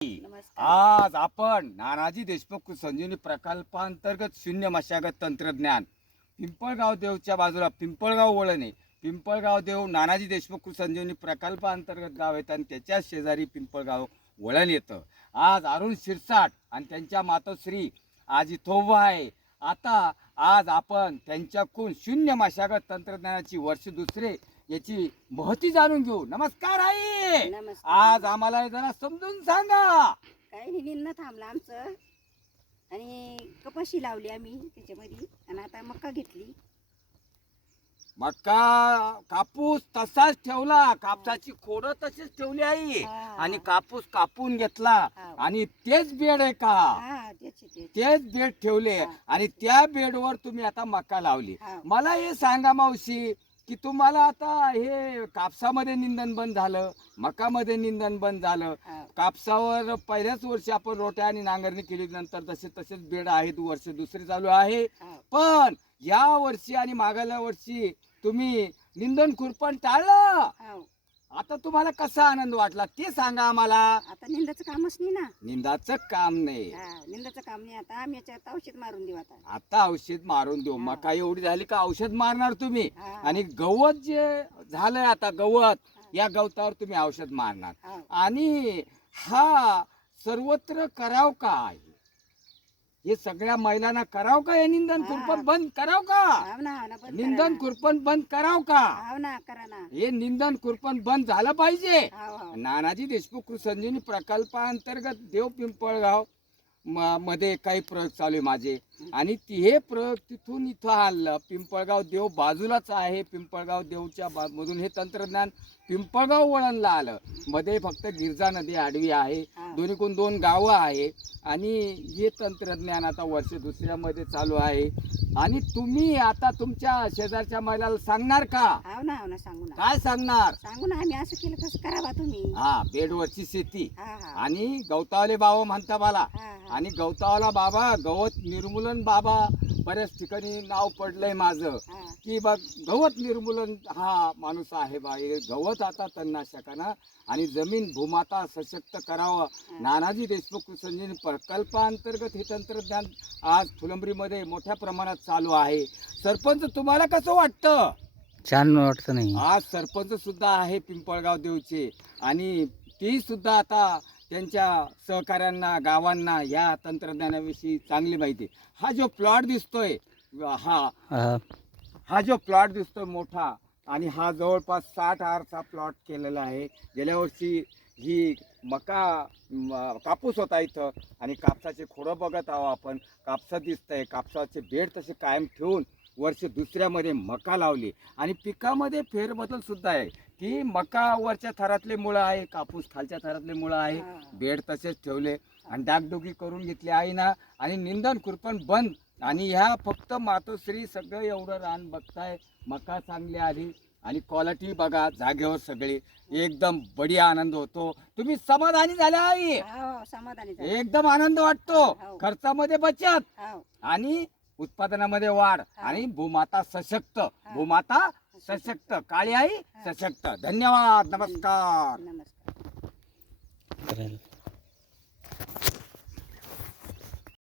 नमस्कार. आज आपण नानाजी देशमुख संजीवनी प्रकल्पांतर्गत शून्य मशागत तंत्रज्ञान पिंपळगाव देवच्या बाजूला पिंपळगाव वळणे पिंपळगाव देव नानाजी देशमुख संजीवनी प्रकल्पांतर्गत गाव येतं आणि त्याच्या शेजारी पिंपळगाव वळण येतं. आज अरुण शिरसाट आणि त्यांच्या मातोश्री आज इथं उभा आहे. आता आज आपण त्यांच्याकडून शून्य मशागत तंत्रज्ञानाची वर्ष दुसरे याची महती जाणून घेऊ. नमस्कार आई. नमस्कार. आज आम्हाला हे जरा समजून सांगा. काही नाही, निंदणं थांबलं आमचं आणि कपाशी लावली आम्ही त्याच्यामध्ये आणि आता मका घेतली. मका कापूस तसाच ठेवला, कापसाची खोडं तशीच ठेवली आई हा. आणि कापूस कापून घेतला हा. आणि तेच बेड आहे का? हा तेच. तेच बेड ठेवले हा. आणि त्या बेडवर तुम्ही आता मका लावली. हा. मला हे सांगा मावशी की तुम्हाला आता हे कापसामध्ये निंदन बंद झालं, मकामध्ये निंदन बंद झालं. हा. कापसावर पहिल्याच वर्षी आपण रोट्या आणि नांगरणी केली, नंतर तसेच बेड आहेत, वर्ष दुसरे चालू आहे. हा. पण या वर्षी आणि मागल्या वर्षी तुम्ही निंदन खुरपण टाळलं. हा. आता तुम्हाला कसा आनंद वाटला ते सांगा आम्हाला. आता निंदाचं कामच नाही ना. निंदाचं काम नाही, हा, निंदाचं काम नाही. आता आम्ही याच्यात औषध मारून देऊ आता. आता औषध मारून देऊ. हा. मका एवढी झाली का औषध मारणार तुम्ही. हा. आणि गवत जे झालंय आता गवत, हा. या गवतावर तुम्ही औषध मारणार. हा. आणि हा सर्वत्र कराव का? हे सगळ्या महिलांना कराव का? हे निंदन हा. खुरपण बंद कराव का? हाव ना, हाव ना, बंद करा निंदन ना. खुरपण बंद कराव का? हाव ना, करा ना. हे निंदन खुरपण बंद झालं पाहिजे. हाव. नानाजी देशमुख संजीवनी प्रकल्पांतर्गत देव पिंपळगाव मध्ये काही प्रयोग चालू आहे माझे, आणि हे प्रयोग तिथून इथं आणलं. पिंपळगाव देव बाजूलाच आहे. पिंपळगाव देवच्या मधून हे तंत्रज्ञान पिंपळगाव वळणला आलं. मध्ये फक्त गिरजा नदी आडवी आहे, हा. दोन्हीकडून 2 गावं आहे. आणि हे तंत्रज्ञान आता वर्ष दुसऱ्यामध्ये चालू आहे. आणि तुम्ही आता तुमच्या शेजारच्या महिलाला सांगणार का? हाव ना, सांगू ना. काय सांगणार? सांगू ना, आम्ही असं केलं तसं करावा तुम्ही. हा, बेडवरची शेती. हा. आणि गवतावले बाबा म्हणता मला. हा. आणि गवतावाला बाबा, गवत निर्मूलन बाबा, बऱ्याच ठिकाणी नाव पडलंय माझं हा. की बघ, गवत निर्मूलन हा माणूस आहे बा. हे गवत आता तणनाशकानं आणि जमीन भूमाता सशक्त करावं. नानाजी देशमुख संजीवनी प्रकल्पांतर्गत हे तंत्रज्ञान आज फुलंब्रीमध्ये मोठ्या प्रमाणात चालू आहे. सरपंच, तुम्हाला कसं वाटतं? छान वाटतं नाही. आज सरपंच सुद्धा आहे पिंपळगाव देवचे, आणि ती सुद्धा आता त्यांच्या सहकाऱ्यांना, गावांना या तंत्रज्ञानाविषयी चांगली माहिती. हा जो प्लॉट दिसतोय, हा जो प्लॉट दिसतोय मोठा, आणि हा जवळपास 60 आरचा प्लॉट केलेला आहे. गेल्या वर्षी ही कापूस होता इथं, आणि कापसाचे खोडं बघत आहोत आपण. कापसा दिसतंय, कापसाचे बेड तसे कायम ठेवून वर्ष दुसऱ्यामध्ये मका लावली. आणि पिकामध्ये फेरबदल सुद्धा आहे की मका वरच्या थरातले मुळं आहे, कापूस खालच्या थरातले मुळं आहे. हा. बेड तसेच ठेवले आणि डागडुगी करून घेतली आहे ना. आणि निंदन खुरपण बंद. आणि ह्या फक्त मातोश्री सगळं एवढं रान बघताय. मका चांगली आली आणि क्वालिटी बघा, जागेवर सगळी एकदम बढिया आनंद होतो. तुम्ही समाधानी झाला आई? हाव, समाधानी झालं. एकदम आनंद वाटतो. हो. खर्चामध्ये बचत हाव. आणि उत्पादनामध्ये वाढ. हा. आणि भूमाता सशक्त, भूमाता सशक्त, काळी आई सशक्त. धन्यवाद. नमस्कार. नमस्कार. करायला